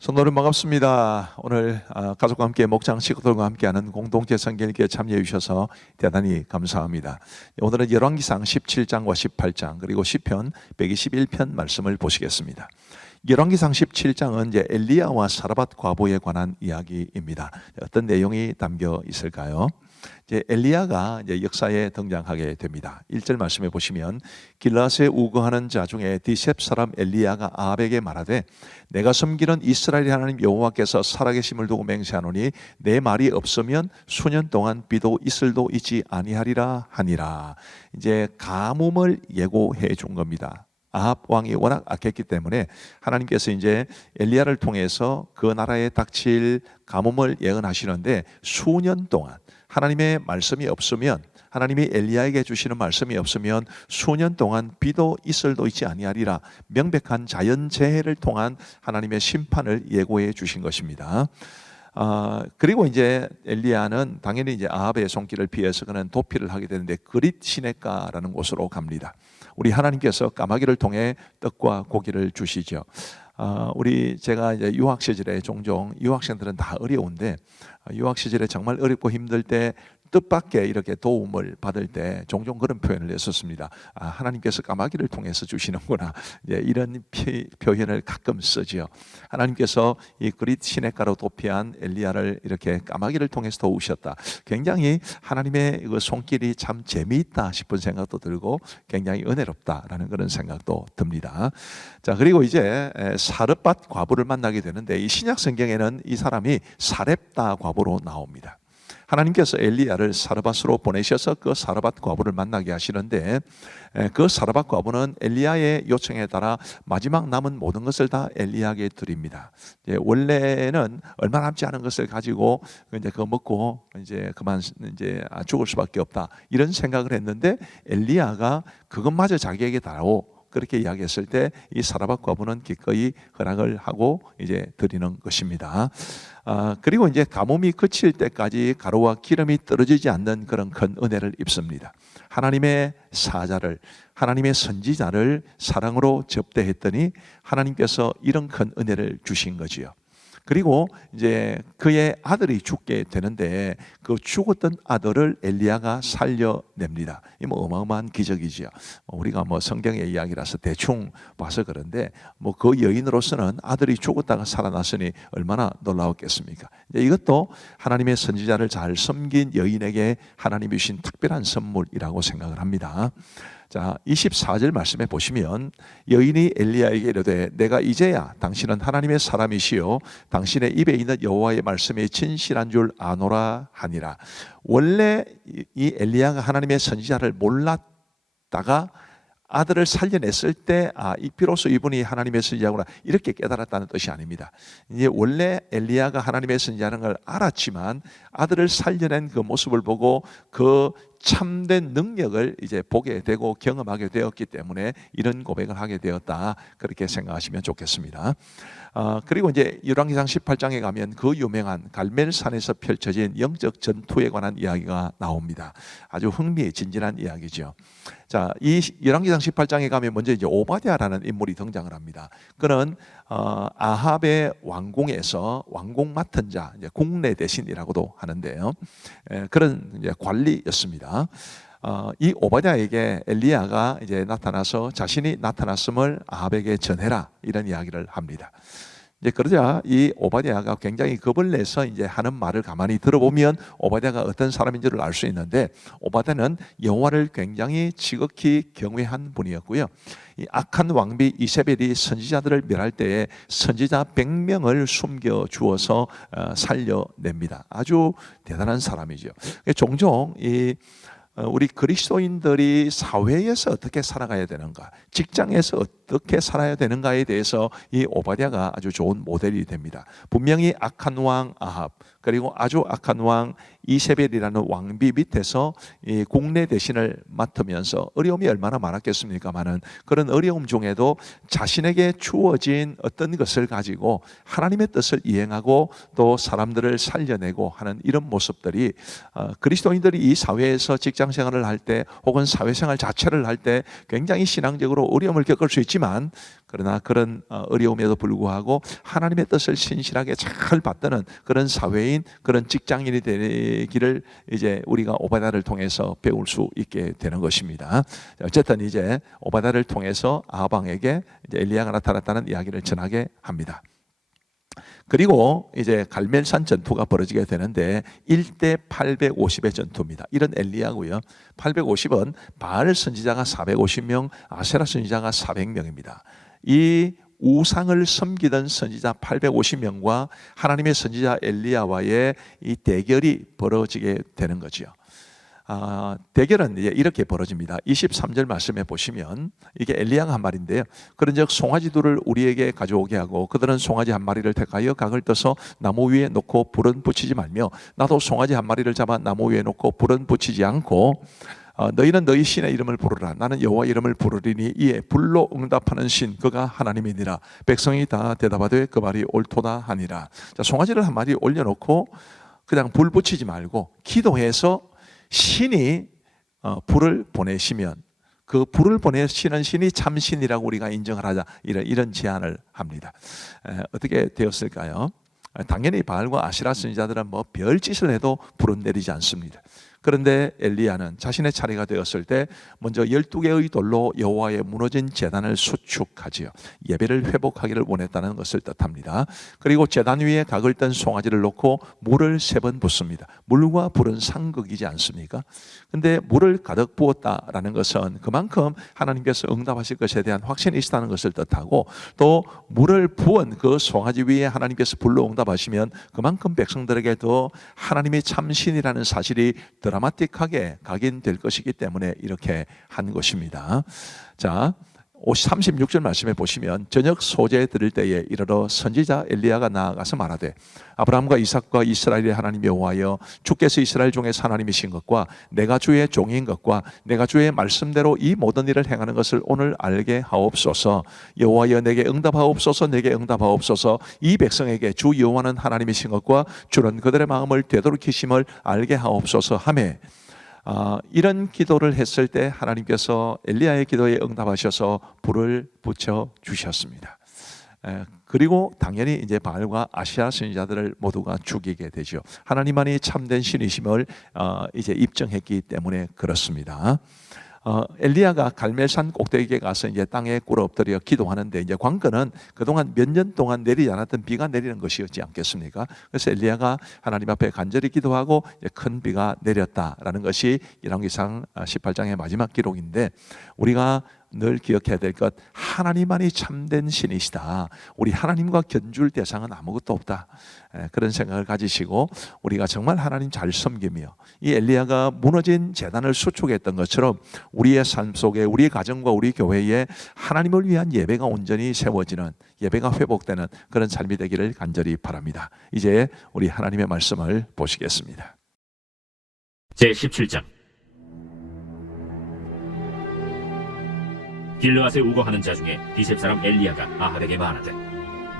성도님 반갑습니다. 오늘 가족과 함께 목장 식구들과 함께하는 공동체 성경읽기에 참여해 주셔서 대단히 감사합니다. 오늘은 열왕기상 17장과 18장 그리고 시편 121편 말씀을 보시겠습니다. 열왕기상 17장은 이제 엘리야와 사르밧 과부에 관한 이야기입니다. 어떤 내용이 담겨 있을까요? 이제 엘리야가 이제 역사에 등장하게 됩니다. 1절 말씀해 보시면 길라스에 우거하는 자 중에 디셉 사람 엘리야가 아합에게 말하되 내가 섬기는 이스라엘 하나님 여호와께서 살아계심을 두고 맹세하노니 내 말이 없으면 수년 동안 비도 이슬도 있지 아니하리라 하니라. 이제 가뭄을 예고해 준 겁니다. 아합 왕이 워낙 악했기 때문에 하나님께서 이제 엘리야를 통해서 그 나라에 닥칠 가뭄을 예언하시는데 수년 동안 하나님의 말씀이 없으면, 하나님이 엘리야에게 주시는 말씀이 없으면 수년 동안 비도 이슬도 있지 아니하리라, 명백한 자연재해를 통한 하나님의 심판을 예고해 주신 것입니다. 그리고 이제 엘리야는 당연히 이제 아합의 손길을 피해서 그는 도피를 하게 되는데 그릿 시내가라는 곳으로 갑니다. 우리 하나님께서 까마귀를 통해 떡과 고기를 주시죠. 제가 이제 유학 시절에 종종, 유학생들은 다 어려운데 유학 시절에 정말 어렵고 힘들 때 뜻밖의 이렇게 도움을 받을 때 종종 그런 표현을 했었습니다. 하나님께서 까마귀를 통해서 주시는구나. 이런 표현을 가끔 쓰지요. 하나님께서 이 그릿 시냇가로 도피한 엘리야를 이렇게 까마귀를 통해서 도우셨다. 굉장히 하나님의 그 손길이 참 재미있다 싶은 생각도 들고 굉장히 은혜롭다라는 그런 생각도 듭니다. 자, 그리고 이제 사르밧 과부를 만나게 되는데 이 신약 성경에는 이 사람이 사렙다 과부로 나옵니다. 하나님께서 엘리야를 사르밧으로 보내셔서 그 사르밧 과부를 만나게 하시는데 그 사르밧 과부는 엘리야의 요청에 따라 마지막 남은 모든 것을 다 엘리야에게 드립니다. 원래는 얼마 남지 않은 것을 가지고 이제 그거 먹고 이제 그만 이제 죽을 수밖에 없다 이런 생각을 했는데 엘리야가 그것마저 자기에게 달라고 그렇게 이야기했을 때 이 사르밧 과부는 기꺼이 허락을 하고 이제 드리는 것입니다. 그리고 이제 가뭄이 그칠 때까지 가루와 기름이 떨어지지 않는 그런 큰 은혜를 입습니다. 하나님의 사자를, 하나님의 선지자를 사랑으로 접대했더니 하나님께서 이런 큰 은혜를 주신 거지요. 그리고 이제 그의 아들이 죽게 되는데 그 죽었던 아들을 엘리야가 살려냅니다. 이 뭐 어마어마한 기적이지요. 우리가 뭐 성경의 이야기라서 대충 봐서 그런데 뭐 그 여인으로서는 아들이 죽었다가 살아났으니 얼마나 놀라웠겠습니까? 이것도 하나님의 선지자를 잘 섬긴 여인에게 하나님이 주신 특별한 선물이라고 생각을 합니다. 자, 24절 말씀에 보시면 여인이 엘리야에게 이르되 내가 이제야 당신은 하나님의 사람이시요 당신의 입에 있는 여호와의 말씀이 진실한 줄 아노라 하니라. 원래 이 엘리야가 하나님의 선지자를 몰랐다가 아들을 살려냈을 때 비로소 이분이 하나님의 선지자구나 이렇게 깨달았다는 뜻이 아닙니다. 이제 원래 엘리야가 하나님의 선지자라는 걸 알았지만 아들을 살려낸 그 모습을 보고 그 참된 능력을 이제 보게 되고 경험하게 되었기 때문에 이런 고백을 하게 되었다 그렇게 생각하시면 좋겠습니다. 그리고 이제 열왕기상 18장에 가면 그 유명한 갈멜산에서 펼쳐진 영적 전투에 관한 이야기가 나옵니다. 아주 흥미진진한 이야기죠. 자, 이 열왕기상 18장에 가면 먼저 이제 오바댜라는 인물이 등장을 합니다. 그는 아합의 왕궁에서 왕궁 맡은 자, 이제 국내 대신이라고도 하는데요. 그런 이제 관리였습니다. 이 오바댜에게 엘리야가 이제 나타나서 자신이 나타났음을 아합에게 전해라 이런 이야기를 합니다. 이제 그러자 이 오바댜가 굉장히 겁을 내서 이제 하는 말을 가만히 들어보면 오바댜가 어떤 사람인지를 알 수 있는데 오바댜는 여호와를 굉장히 지극히 경외한 분이었고요. 이 악한 왕비 이세벨이 선지자들을 멸할 때에 선지자 100명을 숨겨 주어서 살려냅니다. 아주 대단한 사람이죠. 종종 우리 그리스도인들이 사회에서 어떻게 살아가야 되는가, 직장에서 어떻게 살아야 되는가에 대해서 이 오바댜가 아주 좋은 모델이 됩니다. 분명히 악한 왕 아합 그리고 아주 악한 왕 이세벨이라는 왕비 밑에서 이 국내 대신을 맡으면서 어려움이 얼마나 많았겠습니까마는 그런 어려움 중에도 자신에게 주어진 어떤 것을 가지고 하나님의 뜻을 이행하고 또 사람들을 살려내고 하는 이런 모습들이 그리스도인들이 이 사회에서 직장 생활을 할 때 혹은 사회생활 자체를 할 때 굉장히 신앙적으로 어려움을 겪을 수 있지만 그러나 그런 어려움에도 불구하고 하나님의 뜻을 신실하게 잘 받드는 그런 사회인, 그런 직장인이 되기를 이제 우리가 오바다를 통해서 배울 수 있게 되는 것입니다. 어쨌든 이제 오바다를 통해서 아합왕에게 이제 엘리야가 나타났다는 이야기를 전하게 합니다. 그리고 이제 갈멜산 전투가 벌어지게 되는데 1대 850의 전투입니다. 이런 엘리야고요. 850은 바알 선지자가 450명, 아세라 선지자가 400명입니다. 이 우상을 섬기던 선지자 850명과 하나님의 선지자 엘리야와의 이 대결이 벌어지게 되는 거죠. 대결은 이렇게 벌어집니다. 23절 말씀에 보시면 이게 엘리야가 한 말인데요. 그런즉 송아지들을 우리에게 가져오게 하고 그들은 송아지 한 마리를 택하여 각을 떠서 나무 위에 놓고 불은 붙이지 말며 나도 송아지 한 마리를 잡아 나무 위에 놓고 불은 붙이지 않고 너희는 너희 신의 이름을 부르라. 나는 여호와 이름을 부르리니 이에 불로 응답하는 신 그가 하나님이니라. 백성이 다 대답하되 그 말이 옳도다 하니라. 자, 송아지를 한 마리 올려놓고 그냥 불 붙이지 말고 기도해서 신이 불을 보내시면 그 불을 보내시는 신이 참신이라고 우리가 인정을 하자, 이런 제안을 합니다. 어떻게 되었을까요? 당연히 바알과 아시라 선지자들은 뭐 별짓을 해도 불은 내리지 않습니다. 그런데 엘리야는 자신의 차례가 되었을 때 먼저 12개의 돌로 여호와의 무너진 제단을 수축하지요. 예배를 회복하기를 원했다는 것을 뜻합니다. 그리고 제단 위에 각을 뜬 송아지를 놓고 물을 3번 붓습니다. 물과 불은 상극이지 않습니까? 근데 물을 가득 부었다라는 것은 그만큼 하나님께서 응답하실 것에 대한 확신이 있다는 것을 뜻하고, 또 물을 부은 그 송아지 위에 하나님께서 불로 응답하시면 그만큼 백성들에게도 하나님이 참신이라는 사실이 드라마틱하게 각인될 것이기 때문에 이렇게 한 것입니다. 자, 36절 말씀에 보시면 저녁 소재 들을 때에 이르러 선지자 엘리야가 나아가서 말하되 아브라함과 이삭과 이스라엘의 하나님 여호와여, 주께서 이스라엘 중에서 하나님이신 것과 내가 주의 종인 것과 내가 주의 말씀대로 이 모든 일을 행하는 것을 오늘 알게 하옵소서. 여호와여, 내게 응답하옵소서. 내게 응답하옵소서. 이 백성에게 주 여호와는 하나님이신 것과 주는 그들의 마음을 되돌이키심을 알게 하옵소서 하매, 이런 기도를 했을 때 하나님께서 엘리야의 기도에 응답하셔서 불을 붙여 주셨습니다. 그리고 당연히 이제 바알과 아시라 선지자들을 모두가 죽이게 되죠. 하나님만이 참된 신이심을 이제 입증했기 때문에 그렇습니다. 엘리야가 갈멜산 꼭대기에 가서 이제 땅에 꿇어 엎드려 기도하는데, 이제 관건은 그동안 몇 년 동안 내리지 않았던 비가 내리는 것이었지 않겠습니까? 그래서 엘리야가 하나님 앞에 간절히 기도하고 이제 큰 비가 내렸다라는 것이 열왕기상 18장의 마지막 기록인데, 우리가 늘 기억해야 될 것, 하나님만이 참된 신이시다. 우리 하나님과 견줄 대상은 아무것도 없다. 그런 생각을 가지시고 우리가 정말 하나님 잘 섬기며 이 엘리야가 무너진 제단을 수축했던 것처럼 우리의 삶 속에, 우리 가정과 우리 교회에 하나님을 위한 예배가 온전히 세워지는, 예배가 회복되는 그런 삶이 되기를 간절히 바랍니다. 이제 우리 하나님의 말씀을 보시겠습니다. 제17장. 길르앗에 우거하는 자 중에 비셉 사람 엘리야가 아합에게 말하되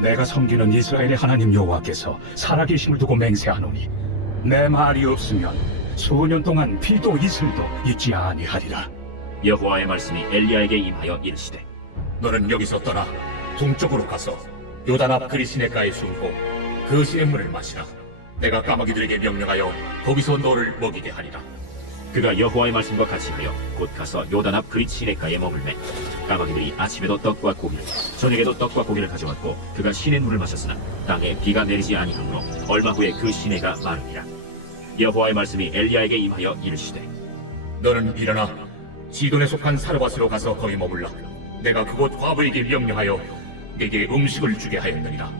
내가 섬기는 이스라엘의 하나님 여호와께서 살아계심을 두고 맹세하노니 내 말이 없으면 수년 동안 비도 이슬도 있지 아니하리라. 여호와의 말씀이 엘리야에게 임하여 이르시되 너는 여기서 떠나 동쪽으로 가서 요단 앞 그리시네가에 숨고 그 시냇물을 마시라. 내가 까마귀들에게 명령하여 거기서 너를 먹이게 하리라. 그가 여호와의 말씀과 같이 하여 곧 가서 요단 앞 그릿 시냇가에 머물매 까마귀들이 아침에도 떡과 고기를 저녁에도 떡과 고기를 가져왔고 그가 시냇물을 마셨으나 땅에 비가 내리지 아니하므로 얼마 후에 그 시내가 마르니라. 여호와의 말씀이 엘리야에게 임하여 이르시되 너는 일어나 시돈에 속한 사르밧으로 가서 거기 머물라. 내가 그곳 과부에게 명령하여 네게 음식을 주게 하였느니라.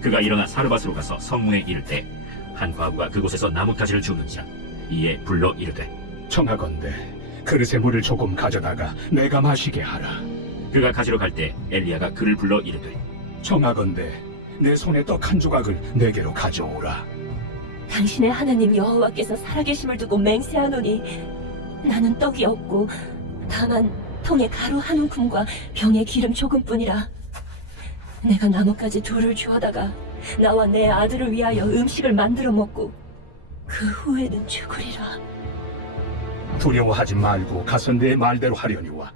그가 일어나 사르밧으로 가서 성문에 이를 때 한 과부가 그곳에서 나뭇가지를 줍는지라. 이에 불러 이르되 청하건대 그릇에 물을 조금 가져다가 내가 마시게 하라. 그가 가지러 갈 때 엘리야가 그를 불러 이르되 청하건대 내 손에 떡 한 조각을 내게로 가져오라. 당신의 하나님 여호와께서 살아계심을 두고 맹세하노니 나는 떡이 없고 다만 통에 가루 한 움큼과 병에 기름 조금뿐이라. 내가 나뭇가지 둘을 주워다가 나와 내 아들을 위하여 음식을 만들어 먹고 그 후에는 죽으리라. 두려워하지 말고 가서 내 말대로 하려니와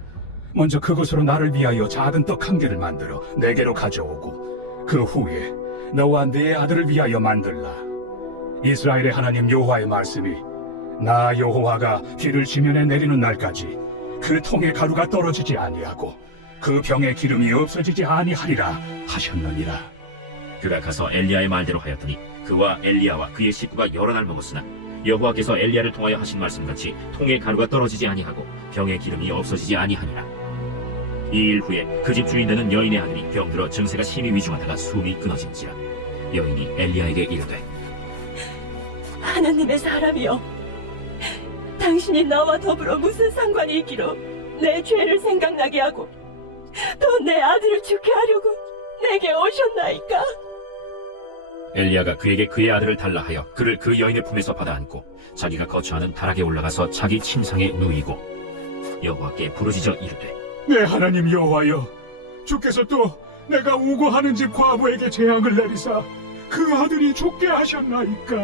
먼저 그것으로 나를 위하여 작은 떡 한 개를 만들어 내게로 가져오고 그 후에 너와 네 아들을 위하여 만들라. 이스라엘의 하나님 여호와의 말씀이 나 여호와가 비를 지면에 내리는 날까지 그 통에 가루가 떨어지지 아니하고 그 병에 기름이 없어지지 아니하리라 하셨느니라. 그가 가서 엘리야의 말대로 하였더니 그와 엘리야와 그의 식구가 여러 날 먹었으나 여호와께서 엘리야를 통하여 하신 말씀같이 통에 가루가 떨어지지 아니하고 병에 기름이 없어지지 아니하니라. 이 일 후에 그 집 주인 되는 여인의 아들이 병들어 증세가 심히 위중하다가 숨이 끊어진지라. 여인이 엘리야에게 이르되 하나님의 사람이여, 당신이 나와 더불어 무슨 상관이 있기로 내 죄를 생각나게 하고 또 내 아들을 죽게 하려고 내게 오셨나이까? 엘리야가 그에게 그의 아들을 달라 하여 그를 그 여인의 품에서 받아 안고 자기가 거처하는 다락에 올라가서 자기 침상에 누이고 여호와께 부르짖어 이르되 내 하나님 여호와여, 주께서 또 내가 우고하는 집 과부에게 재앙을 내리사 그 아들이 죽게 하셨나이까?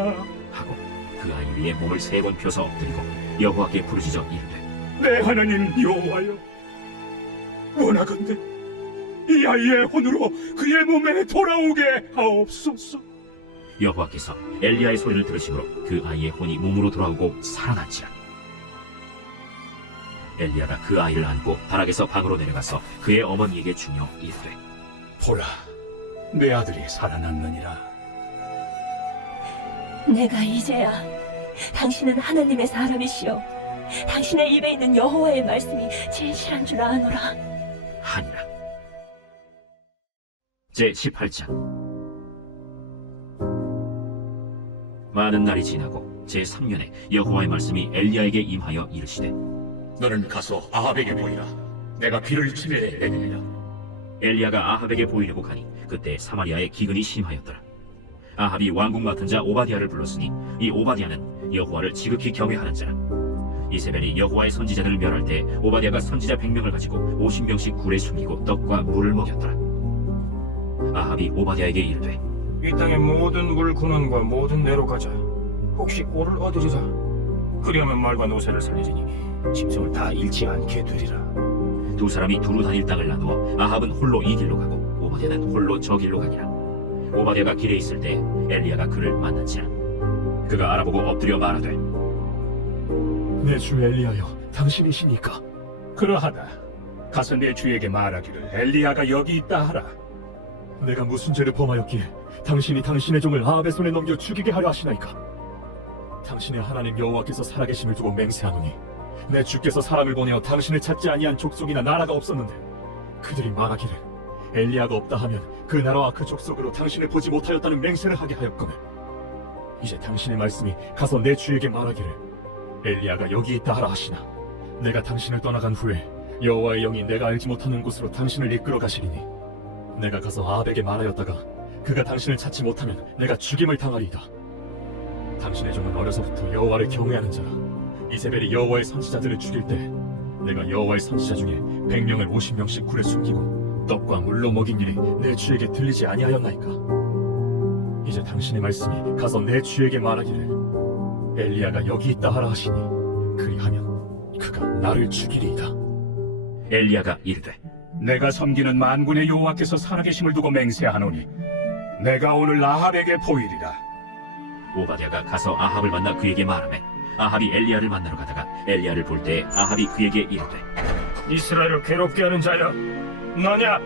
하고 그 아이 위에 몸을 3번 펴서 엎드리고 여호와께 부르짖어 이르되 내 하나님 여호와여, 원하건대 이 아이의 혼으로 그의 몸에 돌아오게 하옵소서. 여호와께서 엘리야의 소리를 들으심으로 그 아이의 혼이 몸으로 돌아오고 살아난지라. 엘리야가 그 아이를 안고 다락에서 방으로 내려가서 그의 어머니에게 주며 이르되 보라, 내 아들이 살아났느니라. 내가 이제야 당신은 하나님의 사람이시여 당신의 입에 있는 여호와의 말씀이 진실한 줄 아노라 하니라. 제 18장. 많은 날이 지나고 제 3년에 여호와의 말씀이 엘리야에게 임하여 이르시되 너는 가서 아합에게 보이라. 내가 비를 치면에 내리리라. 엘리야가 아합에게 보이려고 가니 그때 사마리아에 기근이 심하였더라. 아합이 왕궁 맡은 자 오바디아를 불렀으니 이 오바디아는 여호와를 지극히 경외하는 자라. 이세벨이 여호와의 선지자들을 멸할 때 오바디아가 선지자 100명을 가지고 50명씩 굴에 숨기고 떡과 물을 먹였더라. 아합이 오바디아에게 이르되 이 땅의 모든 물 근원과 모든 내로 가자. 혹시 꼴을 얻으리라. 그리하면 말과 노새를 살리리니 짐승을 다 잃지 않게 되리라. 두 사람이 두루 다닐 땅을 나누어 아합은 홀로 이 길로 가고 오바디아는 홀로 저 길로 가니라. 오바디아가 길에 있을 때 엘리야가 그를 만난지라. 그가 알아보고 엎드려 말하되 내 주 엘리야여, 당신이시니까? 그러하다. 가서 내 주에게 말하기를 엘리야가 여기 있다 하라. 내가 무슨 죄를 범하였기에 당신이 당신의 종을 아합의 손에 넘겨 죽이게 하려 하시나이까? 당신의 하나님 여호와께서 살아계심을 두고 맹세하노니 내 주께서 사람을 보내어 당신을 찾지 아니한 족속이나 나라가 없었는데 그들이 말하기를 엘리야가 없다 하면 그 나라와 그 족속으로 당신을 보지 못하였다는 맹세를 하게 하였거늘 이제 당신의 말씀이 가서 내 주에게 말하기를 엘리야가 여기 있다 하라 하시나 내가 당신을 떠나간 후에 여호와의 영이 내가 알지 못하는 곳으로 당신을 이끌어 가시리니 내가 가서 아합에게 말하였다가 그가 당신을 찾지 못하면 내가 죽임을 당하리이다. 당신의 종은 어려서부터 여호와를 경외하는 자라. 이세벨이 여호와의 선지자들을 죽일 때 내가 여호와의 선지자 중에 100명을 50명씩 굴에 숨기고 떡과 물로 먹인 일이 내 주에게 들리지 아니하였나이까? 이제 당신의 말씀이 가서 내 주에게 말하기를 엘리야가 여기 있다 하라 하시니 그리하면 그가 나를 죽이리이다. 엘리야가 이르되 내가 섬기는 만군의 여호와께서 살아계심을 두고 맹세하노니 내가 오늘 아합에게 보이리라. 오바디아가 가서 아합을 만나 그에게 말하매 아합이 엘리야를 만나러 가다가 엘리야를 볼 때 아합이 그에게 이르되 이스라엘을 괴롭게 하는 자여, 너냐?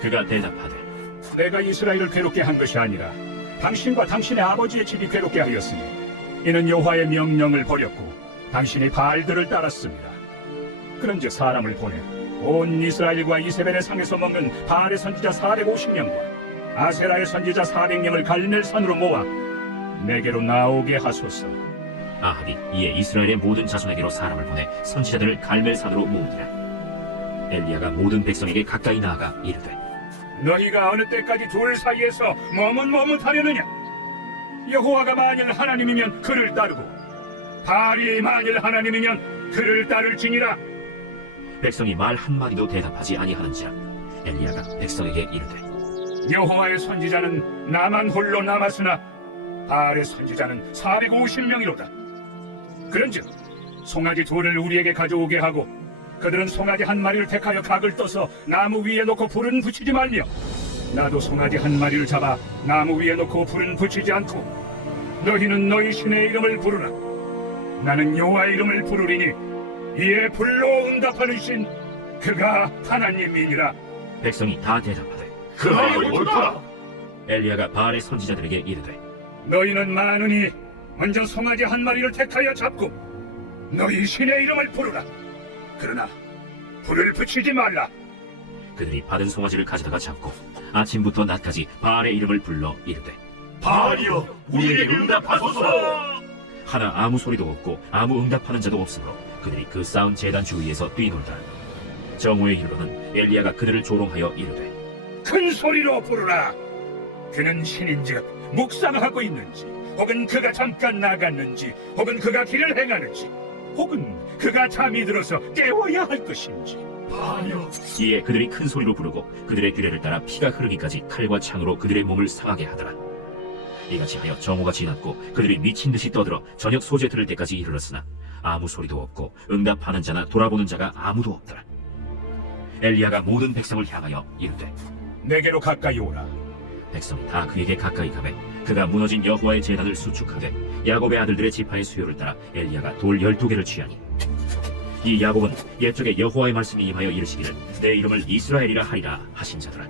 그가 대답하되 내가 이스라엘을 괴롭게 한 것이 아니라 당신과 당신의 아버지의 집이 괴롭게 하였으니 이는 여호와의 명령을 버렸고 당신이 바알들을 따랐습니다. 그런즉 사람을 보내 온 이스라엘과 이세벨의 상에서 먹는 바알의 선지자 450명과 아세라의 선지자 400명을 갈멜산으로 모아 내게로 나오게 하소서. 아합이 이에 이스라엘의 모든 자손에게로 사람을 보내 선지자들을 갈멜산으로 모으니라. 엘리야가 모든 백성에게 가까이 나아가 이르되 너희가 어느 때까지 둘 사이에서 머뭇머뭇하려느냐? 여호와가 만일 하나님이면 그를 따르고 바알이 만일 하나님이면 그를 따를지니라. 백성이 말 한마디도 대답하지 아니하는지라. 엘리야가 백성에게 이르되 여호와의 선지자는 나만 홀로 남았으나 바알의 선지자는 450명이로다. 그런즉 송아지 둘을 우리에게 가져오게 하고 그들은 송아지 한 마리를 택하여 각을 떠서 나무 위에 놓고 불은 붙이지 말며 나도 송아지 한 마리를 잡아 나무 위에 놓고 불은 붙이지 않고 너희는 너희 신의 이름을 부르라. 나는 여호와의 이름을 부르리니 이에 불로 응답하는 신 그가 하나님이니라. 백성이 다 대답하되 그 말이 옳다. 엘리야가 바알의 선지자들에게 이르되 너희는 많으니 먼저 송아지 한 마리를 택하여 잡고 너희 신의 이름을 부르라. 그러나 불을 붙이지 말라. 그들이 받은 송아지를 가져다가 잡고 아침부터 낮까지 바알의 이름을 불러 이르되 바알이여, 우리에게 응답하소서. 하나 아무 소리도 없고 아무 응답하는 자도 없으므로 그들이 그 쌓은 제단 주위에서 뛰놀다. 정오에 이르러는 엘리야가 그들을 조롱하여 이르되 큰 소리로 부르라. 그는 신인즉 묵상하고 있는지 혹은 그가 잠깐 나갔는지 혹은 그가 길을 행하는지 혹은 그가 잠이 들어서 깨워야 할 것인지. 바알이여, 이에 그들이 큰 소리로 부르고 그들의 규례를 따라 피가 흐르기까지 칼과 창으로 그들의 몸을 상하게 하더라. 이같이 하여 정오가 지났고 그들이 미친 듯이 떠들어 저녁 소재 들을 때까지 이르렀으나 아무 소리도 없고 응답하는 자나 돌아보는 자가 아무도 없더라. 엘리야가 모든 백성을 향하여 이르되 내게로 가까이 오라. 백성이 다 그에게 가까이 가매 그가 무너진 여호와의 제단을 수축하되 야곱의 아들들의 지파의 수요를 따라 엘리야가 돌 12개를 취하니 이 야곱은 옛적에 여호와의 말씀이 임하여 이르시기를 내 이름을 이스라엘이라 하리라 하신 자더라.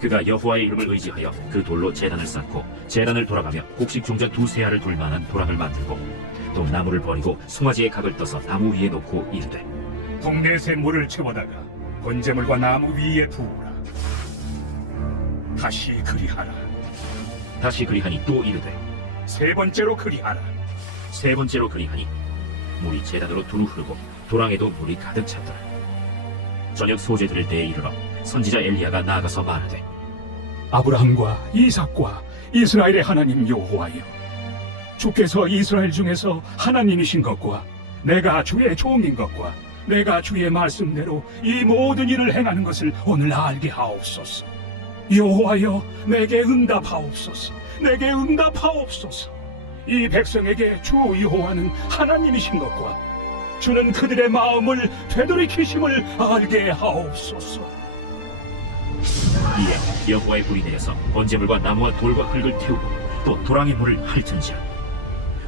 그가 여호와의 이름을 의지하여 그 돌로 제단을 쌓고 제단을 돌아가며 곡식 종자 2-3 알을 둘 만한 도랑을 만들고 또 나무를 버리고 송아지의 각을 떠서 나무 위에 놓고 이르되 동네새 물을 채워다가 번제물과 나무 위에 부으라. 다시 그리하라. 다시 그리하니 또 이르되 세 번째로 그리하라. 세 번째로 그리하니 물이 제단으로 두루 흐르고 도랑에도 물이 가득 찼더라. 저녁 소재 들을 때에 이르러 선지자 엘리야가 나아가서 말하되 아브라함과 이삭과 이스라엘의 하나님 여호와여, 주께서 이스라엘 중에서 하나님이신 것과 내가 주의 종인 것과 내가 주의 말씀대로 이 모든 일을 행하는 것을 오늘 알게 하옵소서. 여호와여, 내게 응답하옵소서. 내게 응답하옵소서. 이 백성에게 주 여호와는 하나님이신 것과 주는 그들의 마음을 되돌이키심을 알게 하옵소서. 이에 여호와의 불이 내려서 번제물과 나무와 돌과 흙을 태우고 또 도랑의 물을 핥은지라.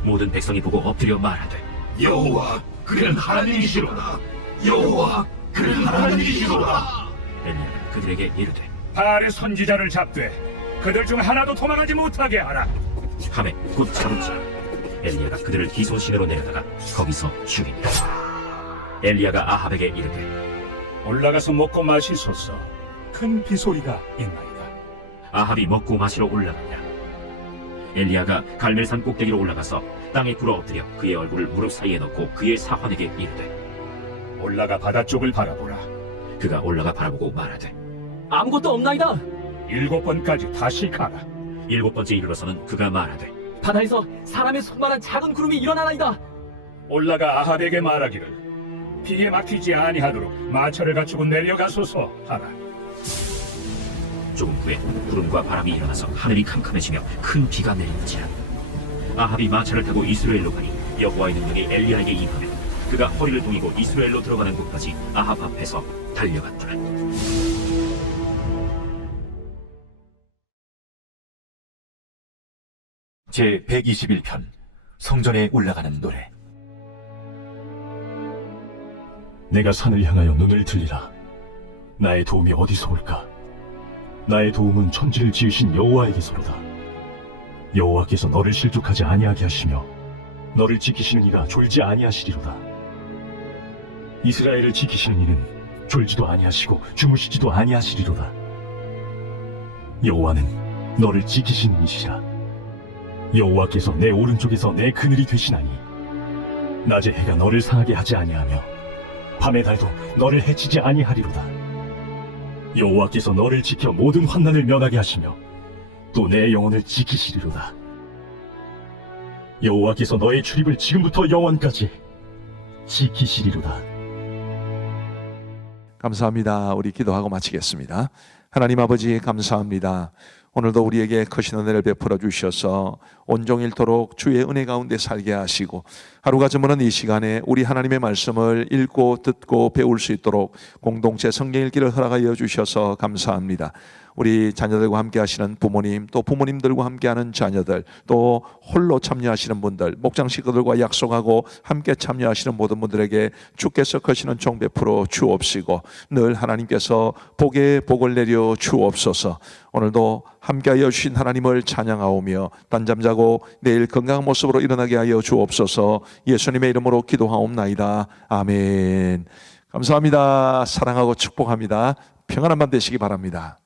모든 백성이 보고 엎드려 말하되 여호와, 그는 하나님이시로다. 여호와, 그는 하나님이시로다. 엘리야가 그들에게 이르되 바알의 선지자를 잡되 그들 중 하나도 도망하지 못하게 하라. 하매 곧 잡은지라. 엘리야가 그들을 기손시내로 내려다가 거기서 죽이니라. 엘리야가 아합에게 이르되 올라가서 먹고 마시소서. 큰 비소리가 있나이다. 아합이 먹고 마시러 올라가니라. 엘리야가 갈멜산 꼭대기로 올라가서 땅에 굴어 엎드려 그의 얼굴을 무릎 사이에 넣고 그의 사환에게 이르되 올라가 바다 쪽을 바라보라. 그가 올라가 바라보고 말하되 아무것도 없나이다. 7번까지 다시 가라. 7번째 이르러서는 그가 말하되 바다에서 사람의 손만한 작은 구름이 일어나나이다. 올라가 아합에게 말하기를 비에 막히지 아니하도록 마차를 갖추고 내려가소서 하라. 조금 후에 구름과 바람이 일어나서 하늘이 캄캄해지며 큰 비가 내리는지라. 아합이 마차를 타고 이스라엘로 가니 여호와의 능력이 엘리야에게 임하며 그가 허리를 동이고 이스라엘로 들어가는 곳까지 아합 앞에서 달려갔더라. 제 121편 성전에 올라가는 노래. 내가 산을 향하여 눈을 들리라. 나의 도움이 어디서 올까? 나의 도움은 천지를 지으신 여호와에게서로다. 여호와께서 너를 실족하지 아니하게 하시며 너를 지키시는 이가 졸지 아니하시리로다. 이스라엘을 지키시는 이는 졸지도 아니하시고 주무시지도 아니하시리로다. 여호와는 너를 지키시는 이시라. 여호와께서 내 오른쪽에서 내 그늘이 되시나니 낮에 해가 너를 상하게 하지 아니하며 밤의 달도 너를 해치지 아니하리로다. 여호와께서 너를 지켜 모든 환난을 면하게 하시며 또 내 영혼을 지키시리로다. 여호와께서 너의 출입을 지금부터 영원까지 지키시리로다. 감사합니다. 우리 기도하고 마치겠습니다. 하나님 아버지 감사합니다. 오늘도 우리에게 크신 은혜를 베풀어 주셔서 온종일토록 주의 은혜 가운데 살게 하시고 하루가 저무는 이 시간에 우리 하나님의 말씀을 읽고 듣고 배울 수 있도록 공동체 성경 읽기를 허락하여 주셔서 감사합니다. 우리 자녀들과 함께 하시는 부모님, 또 부모님들과 함께하는 자녀들, 또 홀로 참여하시는 분들, 목장 식구들과 약속하고 함께 참여하시는 모든 분들에게 주께서 크시는 종 베풀어 주옵시고 늘 하나님께서 복에 복을 내려 주옵소서. 오늘도 함께하여 주신 하나님을 찬양하오며 단잠 자고 내일 건강한 모습으로 일어나게 하여 주옵소서. 예수님의 이름으로 기도하옵나이다. 아멘. 감사합니다. 사랑하고 축복합니다. 평안한 밤 되시기 바랍니다.